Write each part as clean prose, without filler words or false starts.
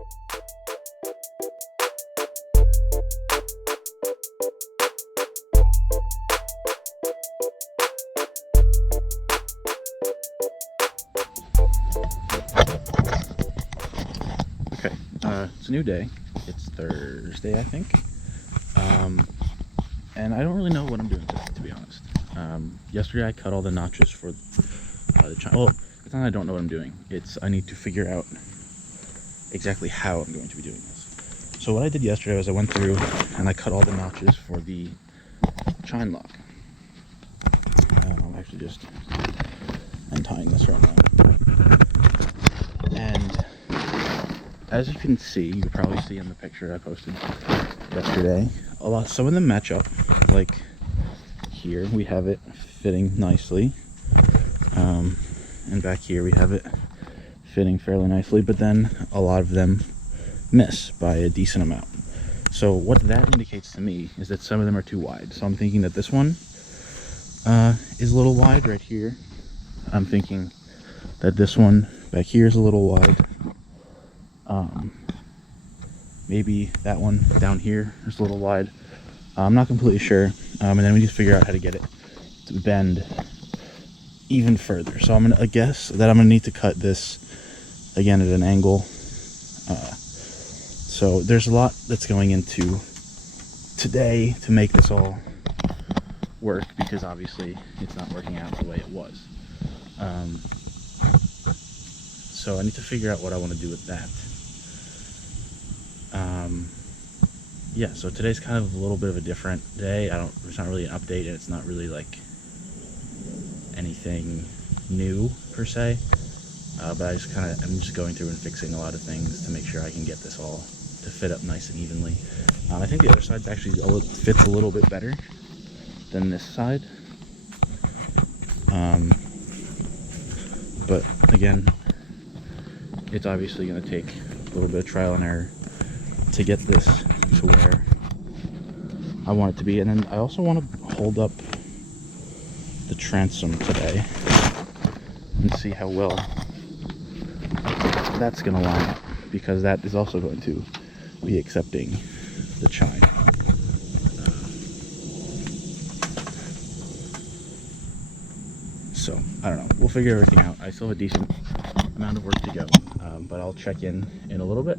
Okay, it's a new day. It's Thursday, I think. And I don't really know what I'm doing today, to be honest. Yesterday I cut all the notches for the Chine. Well, it's not I don't know what I'm doing. It's I need to figure out exactly how I'm going to be doing this. So what I did yesterday was I went through and I cut all the notches for the Chine lock. I'm actually just untying this right now. And as you can see, you can probably see in the picture I posted yesterday, some of them match up. Like here we have it fitting nicely, and back here we have it fitting fairly nicely, but then a lot of them miss by a decent amount. So what that indicates to me is that some of them are too wide. So I'm thinking that this one is a little wide right here. I'm thinking that this one back here is a little wide. Maybe that one down here is a little wide. I'm not completely sure. And then we just figure out how to get it to bend even further. So I'm gonna guess that I'm gonna need to cut this again at an angle. So there's a lot that's going into today to make this all work, because obviously it's not working out the way it was. So I need to figure out what I want to do with that. Yeah, so today's kind of a little bit of a different day. There's not really an update, and it's not really like anything new per se. But I'm just going through and fixing a lot of things to make sure I can get this all to fit up nice and evenly. I think the other side actually fits a little bit better than this side. But again, it's obviously going to take a little bit of trial and error to get this to where I want it to be. And then I also want to hold up the transom today and see how well that's going to line up, because that is also going to be accepting the Chine. So I don't know, we'll figure everything out. I still have a decent amount of work to go, but I'll check in a little bit.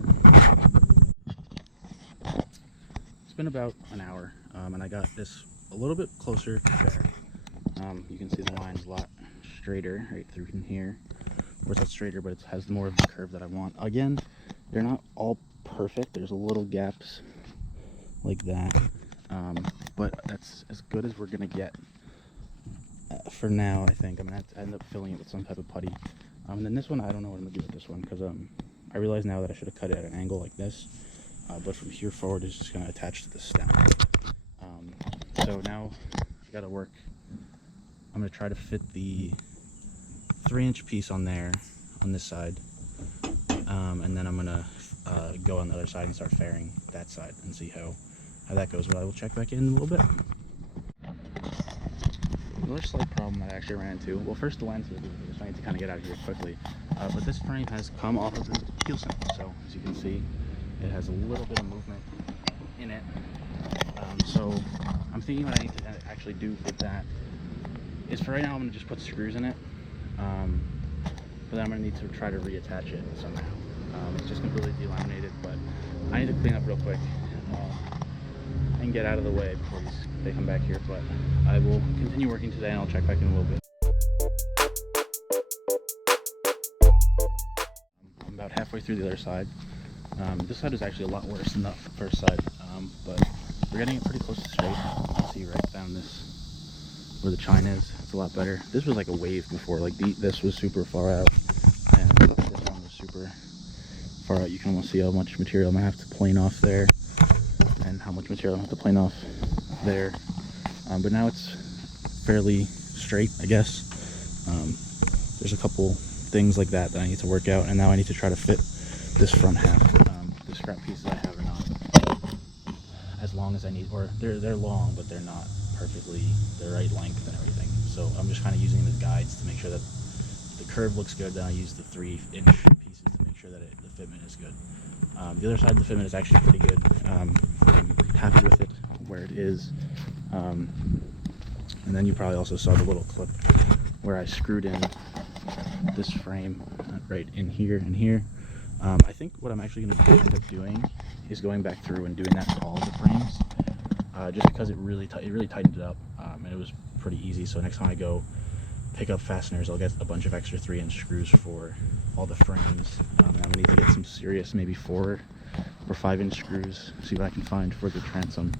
It's been about an hour, and I got this a little bit closer to there. You can see the line's a lot straighter right through in here. Of course, that's straighter, but it has more of the curve that I want. Again, they're not all perfect. There's a little gaps like that, but that's as good as we're gonna get for now. I think I'm gonna have to end up filling it with some type of putty. And then this one, I don't know what I'm gonna do with this one, because I realize now that I should have cut it at an angle like this, but from here forward it's just gonna attach to the stem. So now I gotta work. I'm gonna try to fit the 3-inch piece on there, on this side, and then I'm gonna go on the other side and start fairing that side and see how that goes. But I will check back in a little bit. Another slight problem that I actually ran into. Well, first the lens, I need to kind of get out of here quickly. But this frame has come off of the heel center, so as you can see, it has a little bit of movement in it. So I'm thinking what I need to actually do with that is, for right now, I'm going to just put screws in it. But then I'm going to need to try to reattach it somehow. It's just completely delaminated, but I need to clean up real quick and get out of the way before they come back here. But I will continue working today, and I'll check back in a little bit. I'm about halfway through the other side. This side is actually a lot worse than the first side, but we're getting it pretty close to straight. You can see right down this, where the Chine is. It's a lot better. This was like a wave before. Like this was super far out, and this one was super far out. You can almost see how much material I'm gonna have to plane off there, and how much material I have to plane off there. But now it's fairly straight, I guess. There's a couple things like that I need to work out, and now I need to try to fit this front half. The scrap pieces I have are not as long as I need, or they're long, but they're not perfectly the right length and everything. So I'm just kind of using them as guides to make sure that the curve looks good. Then I use the 3-inch pieces to make sure that the fitment is good. The other side of the fitment is actually pretty good. I'm happy with it where it is. And then you probably also saw the little clip where I screwed in this frame right in here and here. I think what I'm actually going to end up doing is going back through and doing that to all the frames, just because it really tightened it up, and it was pretty easy. So next time I go pick up fasteners, I'll get a bunch of extra 3-inch screws for all the frames, and I'm going to need to get some serious maybe 4 or 5-inch screws, see what I can find for the transom,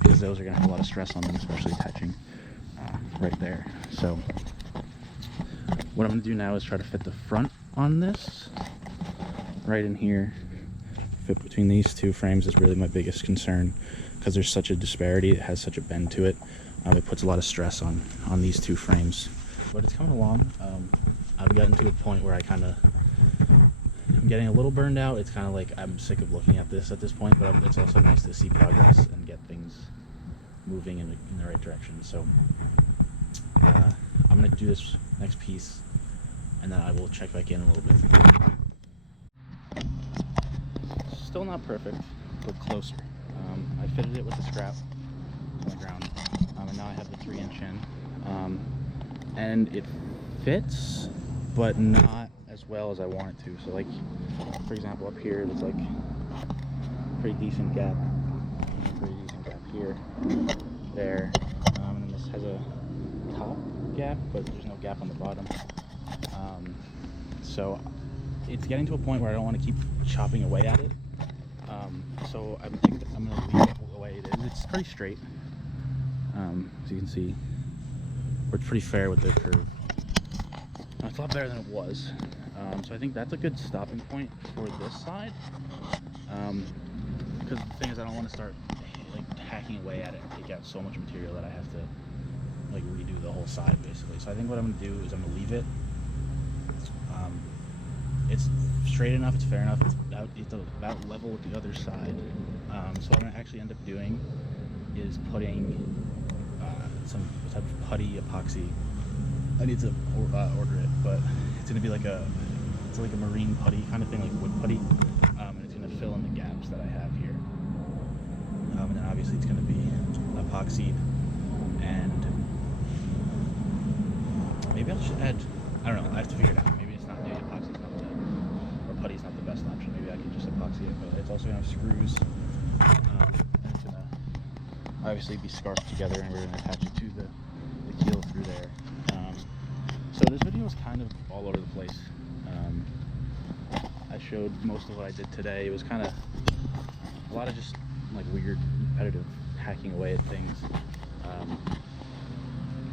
because those are going to have a lot of stress on them, especially attaching right there. So what I'm going to do now is try to fit the front on this right in here. Fit between these two frames is really my biggest concern, because there's such a disparity. It has such a bend to it. It puts a lot of stress on these two frames, but it's coming along. I've gotten to a point where I'm getting a little burned out. It's kind of like I'm sick of looking at this point, but it's also nice to see progress and get things moving in the right direction. So I'm going to do this next piece, and then I will check back in a little bit. Still not perfect, but closer. I fitted it with the scrap on the ground, and now I have the 3-inch in, and it fits, but not as well as I want it to. So like, for example, up here there's like pretty decent gap here, there, and then this has a top gap, but there's no gap on the bottom. So it's getting to a point where I don't want to keep chopping away at it. So I think I'm going to leave it the way it is. It's pretty straight, as you can see. It's pretty fair with the curve. It's a lot better than it was. So I think that's a good stopping point for this side. Because the thing is, I don't want to start like hacking away at it and take out so much material that I have to like redo the whole side basically. So I think what I'm going to do is I'm going to leave it. It's straight enough, it's fair enough, it's about level with the other side. So what I'm going to actually end up doing is putting some type of putty epoxy. I need to order it, but it's going to be like a marine putty kind of thing, like wood putty, and it's going to fill in the gaps that I have here. And then obviously it's going to be epoxied, and maybe I'll just add, I don't know, I have to figure it out. Maybe it's not, maybe epoxy's not or putty's not the best option. Maybe I can just epoxy it, but it's also going to have screws, and it's going to obviously be scarfed together, and we're going to attach it to the keel through there. So this video is kind of all over the place. I showed most of what I did today. It was kind of a lot of just like weird, repetitive hacking away at things.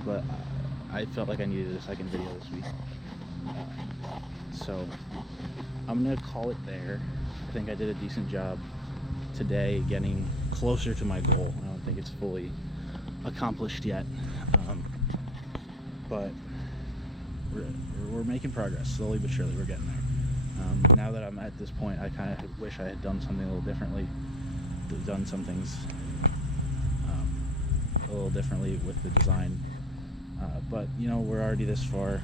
But I felt like I needed a second video this week. So I'm going to call it there. I think I did a decent job today getting closer to my goal. I don't think it's fully accomplished yet. But we're making progress, slowly but surely. We're getting there. Now that I'm at this point, I kind of wish I had done something a little differently, done some things a little differently with the design. But you know, we're already this far,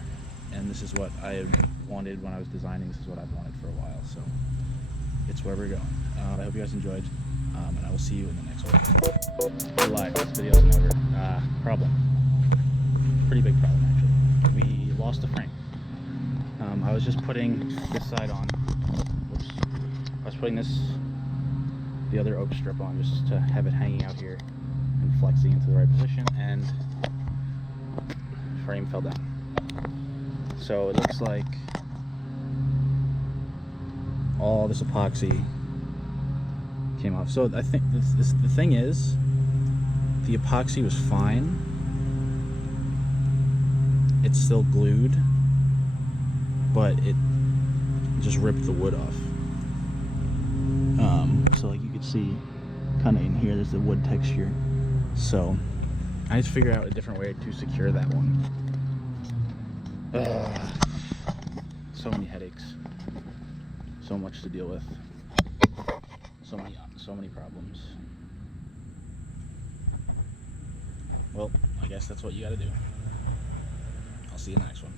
and this is what I wanted when I was designing. This is what I've wanted for a while, so it's where we're going. I hope you guys enjoyed, and I will see you in the next one. We're live. This video isn't over. Problem. Pretty big problem, actually. We lost a frame. I was just putting this side on. Oops. I was putting the other oak strip on just to have it hanging out here and flexing into the right position, and frame fell down. So it looks like all this epoxy came off. So I think the thing is, the epoxy was fine. It's still glued, but it just ripped the wood off. So like you can see kind of in here, there's the wood texture. So I need to figure out a different way to secure that one. So many headaches, so much to deal with, so many problems. Well, I guess that's what you gotta do. I'll see you in the next one.